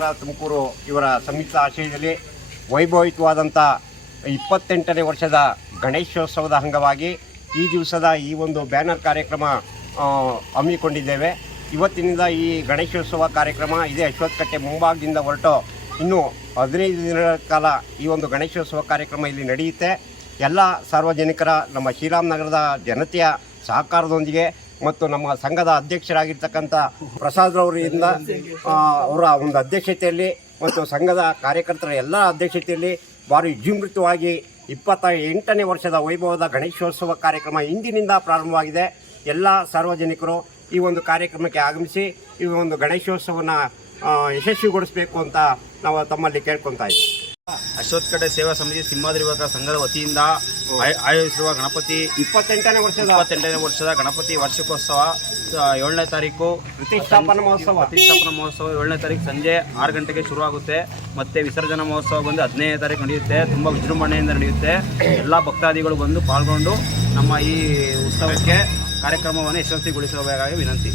ಚಾಮರಾಜನಗರ ತುಮಕೂರು ಇವರ ಸಂಯುಕ್ತ ಆಶ್ರಯದಲ್ಲಿ ವೈಭವಿತವಾದಂಥ 28ನೇ ವರ್ಷದ ಗಣೇಶೋತ್ಸವದ ಅಂಗವಾಗಿ ಈ ದಿವಸದ ಈ ಒಂದು ಬ್ಯಾನರ್ ಕಾರ್ಯಕ್ರಮ ಹಮ್ಮಿಕೊಂಡಿದ್ದೇವೆ. ಇವತ್ತಿನಿಂದ ಈ ಗಣೇಶೋತ್ಸವ ಕಾರ್ಯಕ್ರಮ ಇದೇ ಅಶ್ವತ್ಥಕಟ್ಟೆ ಮುಂಭಾಗದಿಂದ ಹೊರಟು ಇನ್ನೂ 15 ದಿನಗಳ ಕಾಲ ಈ ಒಂದು ಗಣೇಶೋತ್ಸವ ಕಾರ್ಯಕ್ರಮ ಇಲ್ಲಿ ನಡೆಯುತ್ತೆ. ಎಲ್ಲ ಸಾರ್ವಜನಿಕರ ನಮ್ಮ ಶ್ರೀರಾಮನಗರದ ಜನತೆಯ ಸಹಕಾರದೊಂದಿಗೆ ಮತ್ತು ನಮ್ಮ ಸಂಘದ ಅಧ್ಯಕ್ಷರಾಗಿರ್ತಕ್ಕಂಥ ಪ್ರಸಾದ್ರವರಿಂದ ಅವರ ಒಂದು ಅಧ್ಯಕ್ಷತೆಯಲ್ಲಿ ಮತ್ತು ಸಂಘದ ಕಾರ್ಯಕರ್ತರ ಎಲ್ಲ ಅಧ್ಯಕ್ಷತೆಯಲ್ಲಿ ಭಾರಿ ವಿಜೃಂಭಿತವಾಗಿ 28ನೇ ವರ್ಷದ ವೈಭವದ ಗಣೇಶೋತ್ಸವ ಕಾರ್ಯಕ್ರಮ ಇಂದಿನಿಂದ ಪ್ರಾರಂಭವಾಗಿದೆ. ಎಲ್ಲ ಸಾರ್ವಜನಿಕರು ಈ ಒಂದು ಕಾರ್ಯಕ್ರಮಕ್ಕೆ ಆಗಮಿಸಿ ಈ ಒಂದು ಗಣೇಶೋತ್ಸವನ ಯಶಸ್ವಿಗೊಳಿಸಬೇಕು ಅಂತ ನಾವು ತಮ್ಮಲ್ಲಿ ಕೇಳ್ಕೊತಾ ಇದ್ದೀವಿ. ಅಶ್ವತ್ಥಕಟ್ಟೆ ಸೇವಾ ಸಮಿತಿ ಸಿಂಹಾದ್ರಿ ಯುವಕರ ಸಂಘದ ವತಿಯಿಂದ ಆಯೋಜಿಸಿರುವ ಗಣಪತಿ 28ನೇ ವರ್ಷದ ಗಣಪತಿ ವಾರ್ಷಿಕೋತ್ಸವ 7ನೇ ತಾರೀಕು ಪ್ರತಿಷ್ಠಾಪನಾ ಮಹೋತ್ಸವ 7ನೇ ತಾರೀಕು ಸಂಜೆ 6 ಗಂಟೆಗೆ ಶುರುವಾಗುತ್ತೆ. ಮತ್ತು ವಿಸರ್ಜನಾ ಮಹೋತ್ಸವ ಬಂದು 15ನೇ ತಾರೀಕು ನಡೆಯುತ್ತೆ. ತುಂಬ ವಿಜೃಂಭಣೆಯಿಂದ ನಡೆಯುತ್ತೆ. ಎಲ್ಲ ಭಕ್ತಾದಿಗಳು ಬಂದು ಪಾಲ್ಗೊಂಡು ನಮ್ಮ ಈ ಉತ್ಸವಕ್ಕೆ ಕಾರ್ಯಕ್ರಮವನ್ನು ಯಶಸ್ವಿಗೊಳಿಸಬೇಕಾಗಿ ವಿನಂತಿ.